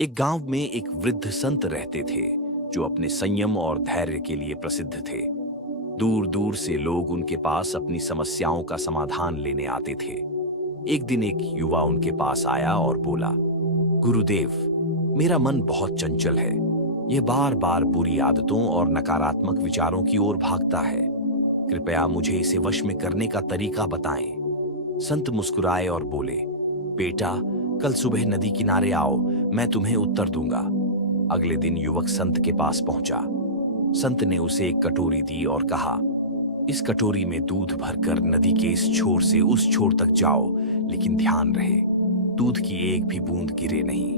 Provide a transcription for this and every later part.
एक गांव में एक वृद्ध संत रहते थे जो अपने संयम और धैर्य के लिए प्रसिद्ध थे। दूर दूर से लोग उनके पास अपनी समस्याओं का समाधान लेने आते थे। एक दिन एक युवा उनके पास आया और बोला, गुरुदेव, मेरा मन बहुत चंचल है। यह बार बार बुरी आदतों और नकारात्मक विचारों की ओर भागता है। कृपया मुझे इसे वश में करने का तरीका बताएं। संत मुस्कुराए और बोले, बेटा, कल सुबह नदी किनारे आओ, मैं तुम्हें उत्तर दूंगा। अगले दिन युवक संत के पास पहुंचा। संत ने उसे एक कटोरी दी और कहा, इस कटोरी में दूध भरकर नदी के इस छोर से उस छोर तक जाओ, लेकिन ध्यान रहे दूध की एक भी बूंद गिरे नहीं।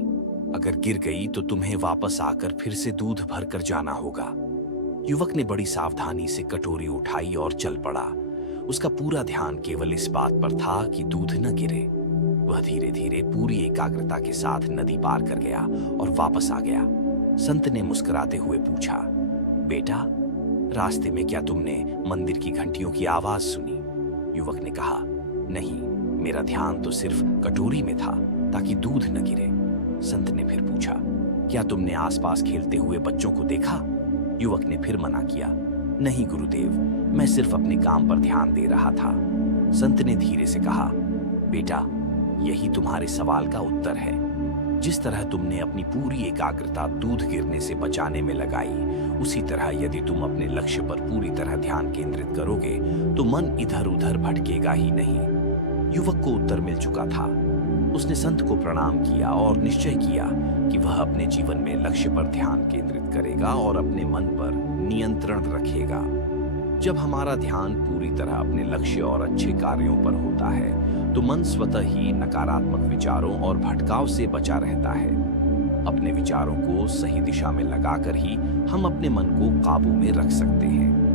अगर गिर गई तो तुम्हें वापस आकर फिर से दूध भरकर जाना होगा। युवक ने बड़ी सावधानी से कटोरी उठाई और चल पड़ा। उसका पूरा ध्यान केवल इस बात पर था कि दूध न गिरे। वह धीरे धीरे पूरी एकाग्रता के साथ नदी पार कर गया और वापस आ गया। संत ने मुस्कुराते हुए पूछा, बेटा, रास्ते में क्या तुमने मंदिर की घंटियों की आवाज सुनी? युवक ने कहा, नहीं, मेरा ध्यान तो सिर्फ कटोरी में था ताकि दूध न गिरे। संत ने फिर पूछा, क्या तुमने आसपास खेलते हुए बच्चों को देखा? युवक ने फिर मना किया, नहीं गुरुदेव, मैं सिर्फ अपने काम पर ध्यान दे रहा था। संत ने धीरे से कहा, बेटा, यही तुम्हारे सवाल का उत्तर है। जिस तरह तुमने अपनी पूरी एकाग्रता दूध गिरने से बचाने में लगाई, उसी तरह यदि तुम अपने लक्ष्य पर पूरी तरह ध्यान केंद्रित करोगे तो मन इधर उधर भटकेगा ही नहीं। युवक को उत्तर मिल चुका था। उसने संत को प्रणाम किया और निश्चय किया कि वह अपने जीवन में लक्ष्य पर ध्यान केंद्रित करेगा और अपने मन पर नियंत्रण रखेगा। जब हमारा ध्यान पूरी तरह अपने लक्ष्य और अच्छे कार्यों पर होता है तो मन स्वतः ही नकारात्मक विचारों और भटकाव से बचा रहता है। अपने विचारों को सही दिशा में लगाकर ही हम अपने मन को काबू में रख सकते हैं।